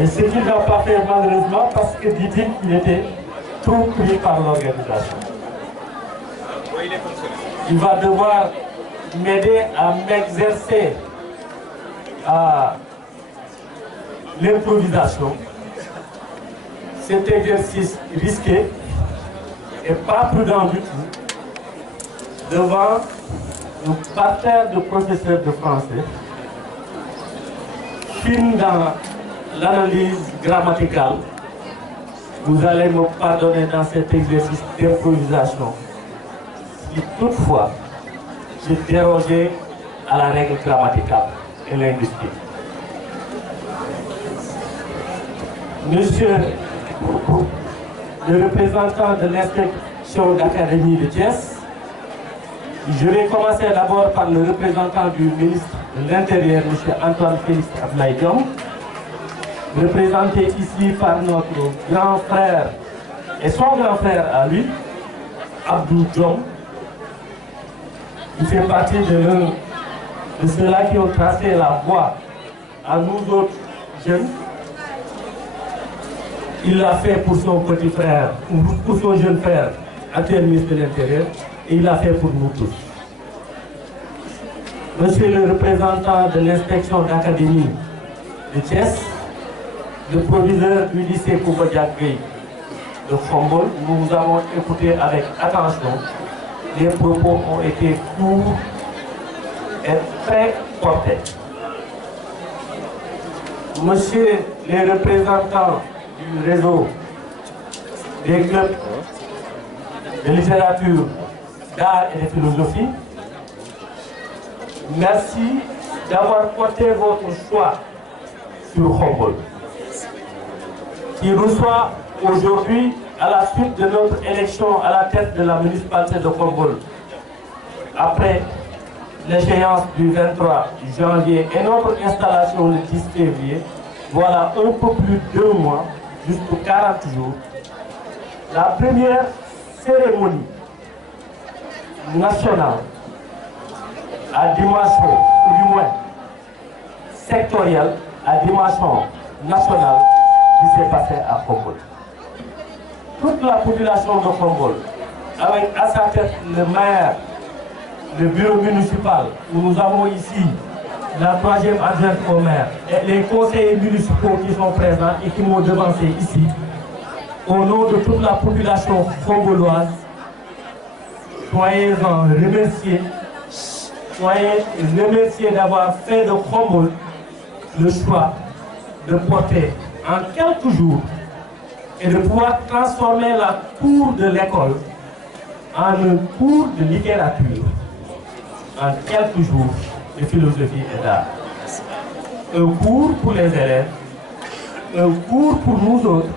Et ce qu'il n'a pas fait malheureusement parce que dit-il qu'il était trop pris par l'organisation. Il va devoir m'aider à m'exercer à l'improvisation. Cet exercice risqué et pas prudent du tout devant un parterre de professeurs de français fine dans l'analyse grammaticale. Vous allez me pardonner dans cet exercice d'improvisation si toutefois j'ai dérogé à la règle grammaticale et linguistique. Monsieur le représentant de l'inspection d'académie de Thiès, je vais commencer d'abord par le représentant du ministre de l'Intérieur, M. Antoine Félix Abdoulaye Diome, représenté ici par notre grand frère et son grand frère à lui, Abdou Diome. Il fait partie de ceux-là qui ont tracé la voie à nous autres jeunes. Il l'a fait pour son petit frère, pour son jeune frère, actuel ministre de l'Intérieur, et il l'a fait pour nous tous. Monsieur le représentant de l'inspection d'académie de Thiès, le proviseur du lycée Koumba Diagué de Khombol, nous vous avons écouté avec attention. Les propos ont été courts et très portés. Monsieur les représentants du réseau des clubs de littérature, d'art et de philosophie, merci d'avoir porté votre choix sur Khombol, qui reçoit aujourd'hui, à la suite de notre élection à la tête de la municipalité de Khombol, après l'échéance du 23 janvier et notre installation le 10 février, voilà un peu plus de 2 mois, jusqu'aux 40 jours, la première cérémonie nationale à dimension, ou du moins sectorielle, à dimension nationale qui s'est passée à Khombol. Toute la population de Khombol, avec à sa tête le maire, le bureau municipal, où nous avons ici la 3e adjointe au maire, et les conseillers municipaux qui sont présents et qui m'ont devancé ici, au nom de toute la population khomboloise, soyez-en remerciés, soyez remerciés d'avoir fait de Khombol le choix de porter en quelques jours et de pouvoir transformer la cour de l'école en un cours de littérature, en quelques jours de philosophie et d'art. Un cours pour les élèves, un cours pour nous autres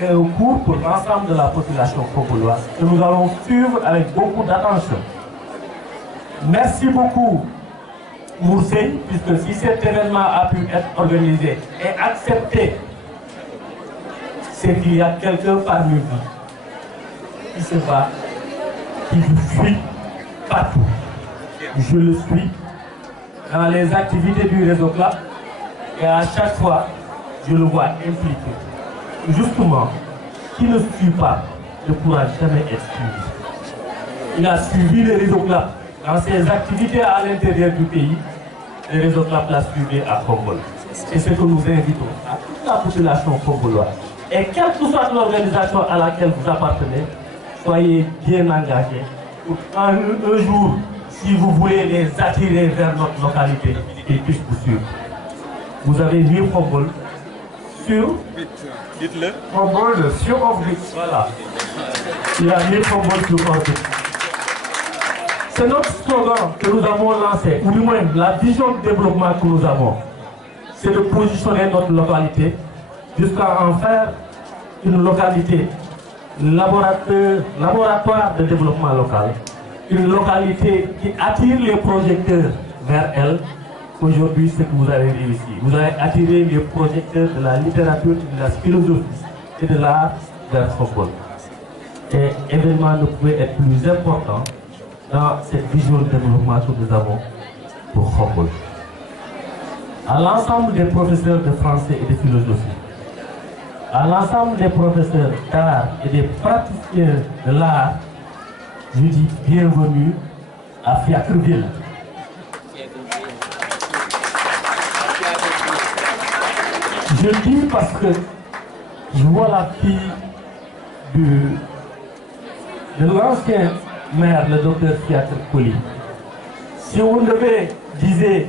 et un cours pour l'ensemble de la population khomboloise que nous allons suivre avec beaucoup d'attention. Merci beaucoup, Moursey, puisque si cet événement a pu être organisé et accepté, c'est qu'il y a quelqu'un parmi vous qui se bat, qui vous suit partout. Je le suis dans les activités du réseau CLAP et à chaque fois, je le vois impliqué. Justement, qui ne suit pas ne pourra jamais être suivi. Il a suivi le réseau CLAP dans ses activités à l'intérieur du pays. Le réseau CLAP l'a suivi à Khombol. C'est ce que nous invitons à toute la population khomboloise. Et quelle que soit l'organisation à laquelle vous appartenez, soyez bien engagés pour un jour, si vous voulez les attirer vers notre localité, qu'ils puissent vous suivre. Vous avez mis Khombol sur... Dites-le. Khombol sur Orbit. Voilà. Il a mis Khombol sur Orbit. C'est notre slogan que nous avons lancé, ou du moins la vision de développement que nous avons. C'est de positionner notre localité jusqu'à en faire une localité laboratoire de développement local. Une localité qui attire les projecteurs vers elle. Aujourd'hui, c'est ce que vous avez réussi. Vous avez attiré les projecteurs de la littérature, de la philosophie et de l'art vers Khombol. Et événement ne pouvait être plus important dans cette vision de développement que nous avons pour Khombol. À l'ensemble des professeurs de français et de philosophie, À l'ensemble des professeurs d'art et des praticiens de l'art, je dis bienvenue à Fiacreville. Je dis parce que je vois la fille de l'ancien maire, le docteur Fiacre Koli. Si on devait dire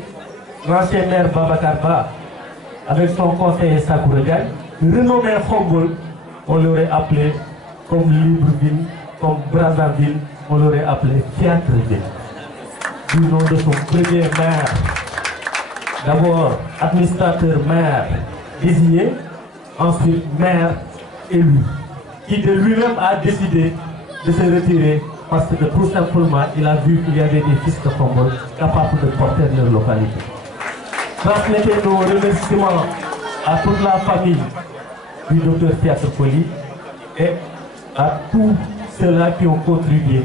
l'ancien maire Babacar Ba, avec son conseiller Sakoura Diagne, renommé Khombol, on l'aurait appelé comme Libreville, comme Brazzaville, on l'aurait appelé Fiacreville. Du nom de son premier maire, d'abord administrateur maire désigné, ensuite maire élu, qui de lui-même a décidé de se retirer parce que tout simplement il a vu qu'il y avait des fils de Khombol capables de porter leur localité. Transmettez nos remerciements à toute la famille du docteur Fiacre Koli et à tous ceux-là qui ont contribué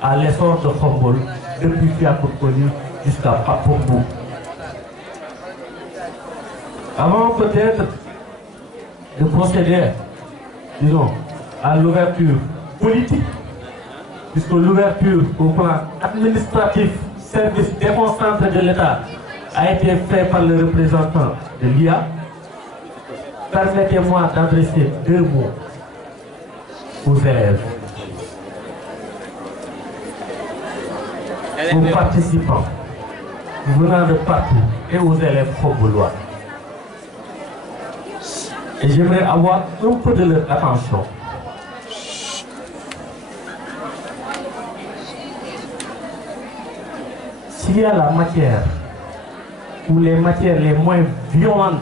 à l'essor de Khombol depuis Fiacre Koli jusqu'à Papombo. Avant peut-être de procéder, disons, à l'ouverture politique, puisque l'ouverture au plan administratif, service déconcentré de l'État, a été fait par le représentant de l'IA, permettez-moi d'adresser 2 mots aux élèves, aux participants venant de partout et aux élèves khombolois. Et j'aimerais avoir un peu de leur attention. S'il y a la matière ou les matières les moins violentes,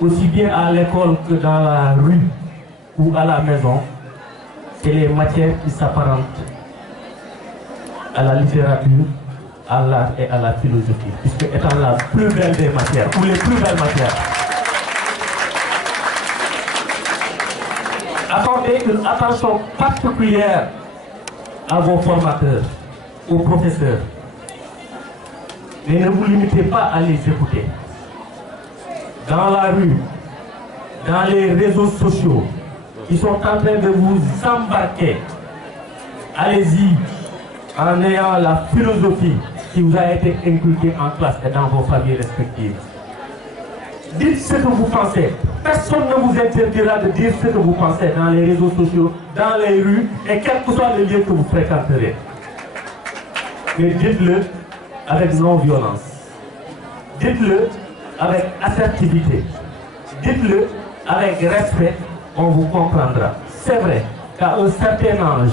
aussi bien à l'école que dans la rue ou à la maison, c'est les matières qui s'apparentent à la littérature, à l'art et à la philosophie, puisque étant la plus belle des matières, ou les plus belles matières. Accordez une attention particulière à vos formateurs, aux professeurs. Mais ne vous limitez pas à les écouter. Dans la rue, dans les réseaux sociaux, ils sont en train de vous embarquer. Allez-y en ayant la philosophie qui vous a été inculquée en classe et dans vos familles respectives. Dites ce que vous pensez. Personne ne vous interdira de dire ce que vous pensez dans les réseaux sociaux, dans les rues et quel que soit le lieu que vous fréquenterez. Mais dites-le avec non-violence. Dites-le avec assertivité. Dites-le avec respect, on vous comprendra. C'est vrai qu'à un certain âge,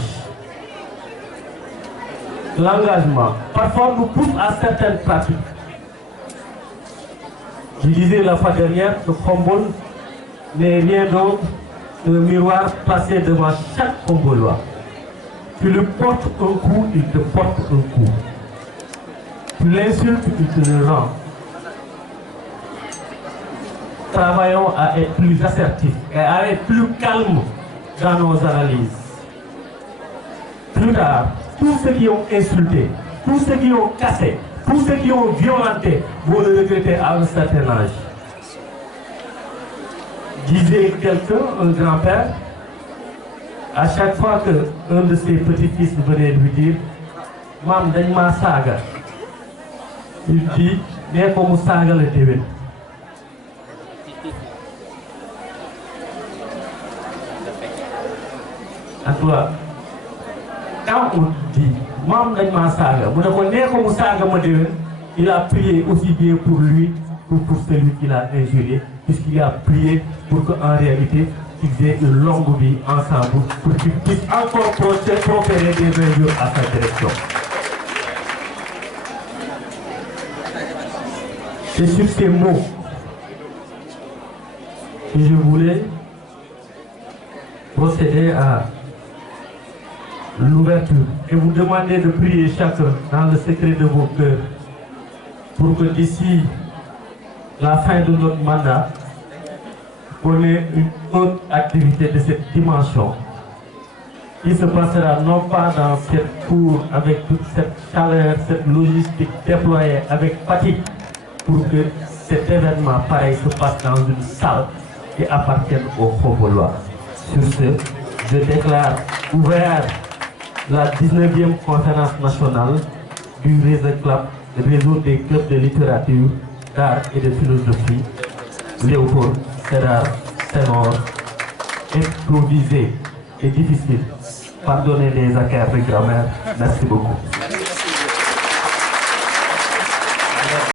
l'engagement, parfois nous pousse à certaines pratiques. Je disais la fois dernière que Khombol n'est rien d'autre qu'un miroir placé devant chaque Khombolois. Tu le portes un coup, il te porte un coup. Tu l'insultes, il te le rend. Travaillons à être plus assertifs et à être plus calmes dans nos analyses. Plus tard, tous ceux qui ont insulté, tous ceux qui ont cassé, tous ceux qui ont violenté, vont le regretter à un certain âge. Disait quelqu'un, un grand-père, à chaque fois qu'un de ses petits-fils venait lui dire « Mam, donne-moi saga », il dit « Mais comme saga le déwén ». En tout cas, quand on dit Mam donne-moi saga, il a prié aussi bien pour lui que pour celui qui l'a injurié, puisqu'il a prié pour qu'en réalité, ils aient une longue vie ensemble, pour qu'ils puissent encore proférer des mesures à sa direction. C'est sur ces mots que je voulais procéder à l'ouverture et vous demander de prier chacun dans le secret de vos cœurs pour que d'ici la fin de notre mandat, on ait une autre activité de cette dimension qui se passera non pas dans cette cour avec toute cette chaleur, cette logistique déployée avec fatigue pour que cet événement pareil se passe dans une salle qui appartiennent aux Khombolois. Sur ce, je déclare ouvert la 19e conférence nationale du réseau des clubs de littérature, d'art et de philosophie, Léopold Sédar Senghor. Improvisé et difficile. Pardonnez les acquêts de grammaire. Merci beaucoup.